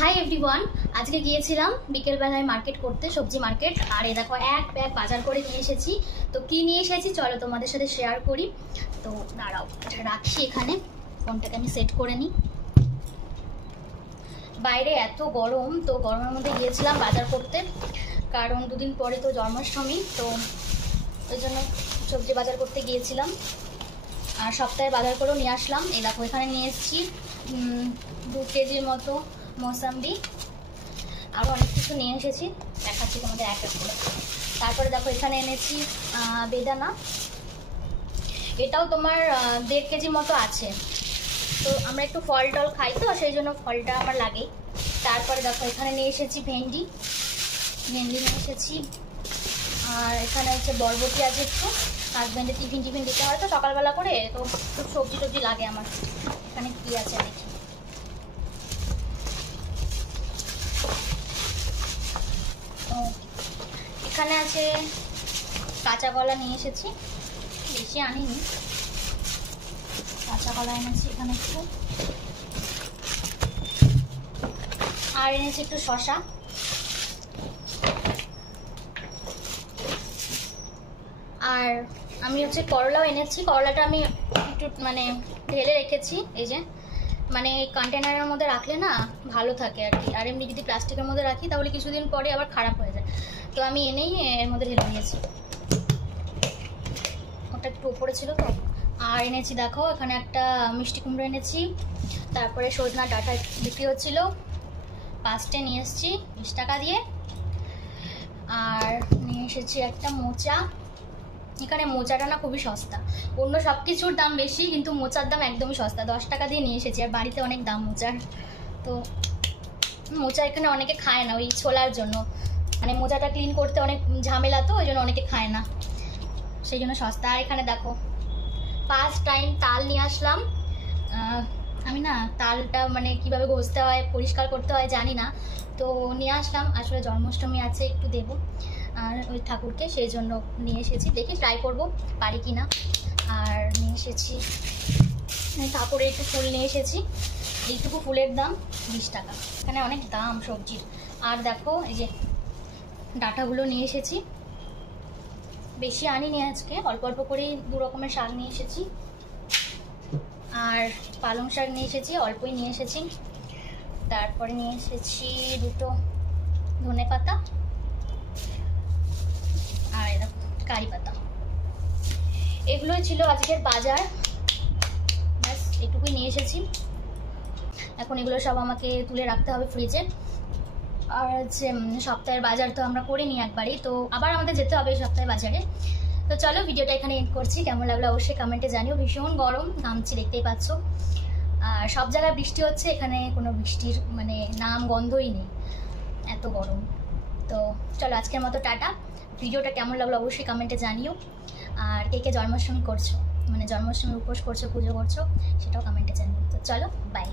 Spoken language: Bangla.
হাই এভরিওয়ান, আজকে গিয়েছিলাম বিকেলবেলায় মার্কেট করতে, সবজি মার্কেট। আর এই দেখো এক ব্যাগ বাজার করে নিয়ে এসেছি। তো কি নিয়ে এসেছি চলো তোমাদের সাথে শেয়ার করি। তো দাঁড়াও, এটা রাখি এখানে, ফোনটাকে আমি সেট করে নিই। বাইরে এত গরম, তো গরমের মধ্যে গিয়েছিলাম বাজার করতে, কারণ দুদিন পরে তো জন্মাষ্টমী, তো ওই জন্য সবজি বাজার করতে গিয়েছিলাম। আর সপ্তাহে বাজার করেও নিয়ে আসলাম। এই দেখো এখানে নিয়ে এসেছি 2 কেজির মতো মৌসাম্বি, আরও অনেক কিছু নিয়ে এসেছি, দেখাচ্ছি তোমাদের এক এক করে। তারপরে দেখো এখানে এনেছি বেদানা, এটাও তোমার 1.5 কেজির মতো আছে। তো আমরা একটু ফল টল খাই, তো সেই জন্য ফলটা আমার লাগেই। তারপরে দেখো এখানে নিয়ে এসেছি ভেন্ডি নিয়ে এসেছি। আর এখানে হচ্ছে বরবটি আছে, একটু হাজব্যান্ডের টিফিন দিতে হয় তো সকালবেলা করে, তো খুব সবজি টবজি লাগে আমার। এখানে কি আছে দেখি, এখানে আছে কাঁচা কলা নিয়ে এসেছি, বেশি আনিনি, কাঁচা কলা এনেছি এখানে একটু। আর এনেছি একটু শসা। আর আমি হচ্ছে করলাও এনেছি, করলাটা আমি একটু মানে ঢেলে রেখেছি, এই যে মানে কন্টেনারের মধ্যে রাখলে না ভালো থাকে আর কি। আর এমনি যদি প্লাস্টিকের মধ্যে রাখি তাহলে কিছুদিন পরে আবার খারাপ হয়ে যায়, তো আমি এনেই এর মধ্যে ঢেলে নিয়েছি। ওটা একটু উপরে ছিল তো। আর এনেছি দেখো এখানে একটা মিষ্টি কুমড়ো এনেছি। তারপরে সজনা ডাঁটা বিক্রি হচ্ছিল, 5টে নিয়ে এসেছি 20 টাকা দিয়ে। আর নিয়ে এসেছি একটা মোচা। এখানে মোচাটা না খুবই সস্তা, অন্য সব কিছুর দাম বেশি, কিন্তু মোচার দাম একদমই সস্তা, 10 টাকা দিয়ে নিয়ে এসেছি। আর বাড়িতে অনেক দাম মোচার, তো মোচা এখানে অনেকে খায় না ওই ছোলার জন্য, মানে মোচাটা ক্লিন করতে অনেক ঝামেলা, তো ওই জন্য অনেকে খায় না, সেই জন্য সস্তা। আর এখানে দেখো ফার্স্ট টাইম তাল নিয়ে আসলাম। আমি না তালটা মানে কিভাবে ঘষতে হয় পরিষ্কার করতে হয় জানি না, তো নিয়ে আসলাম। আসলে জন্মাষ্টমী আছে, একটু দেবো আর ওই ঠাকুরকে, সেই জন্য নিয়ে এসেছি, দেখি ট্রাই করবো পারি কি না। আর নিয়ে এসেছি ঠাকুরের একটু ফুল নিয়ে এসেছি, এইটুকু ফুলের দাম 20 টাকা, এখানে অনেক দাম সবজির। আর দেখো এই যে ডাঁটাগুলো নিয়ে এসেছি, বেশি আনিনি আজকে, অল্প অল্প করেই 2 রকমের শাক নিয়ে এসেছি। আর পালং শাক নিয়ে এসেছি, অল্পই নিয়ে এসেছি। তারপরে নিয়ে এসেছি 2টো ধনে পাতা, আর এরকম কারি পাতা। এগুলোই ছিল আজকের বাজার, ব্যাস এটুকুই নিয়ে এসেছি। এখন এগুলো সব আমাকে তুলে রাখতে হবে ফ্রিজে। আর হচ্ছে সপ্তাহের বাজার তো আমরা করে নিই একবারই, তো আবার আমাদের যেতে হবে সপ্তাহের বাজারে। তো চলো ভিডিওটা এখানে এন্ড করছি, কেমন লাগলো অবশ্যই কমেন্টে জানিও। ভীষণ গরম নামছি, দেখতেই পাচ্ছ। আর সব জায়গায় বৃষ্টি হচ্ছে, এখানে কোনো বৃষ্টির মানে নাম গন্ধই নেই, এত গরম। তো চলো আজকের মতো টাটা। ভিডিওটা কেমন লাগলো অবশ্যই কমেন্টে জানিও। আর কে জন্মাষ্টমী করছো, মানে জন্মাষ্টমীর উপোস করছো, পুজো করছো, সেটাও কমেন্টে জানিও। তো চলো বাই।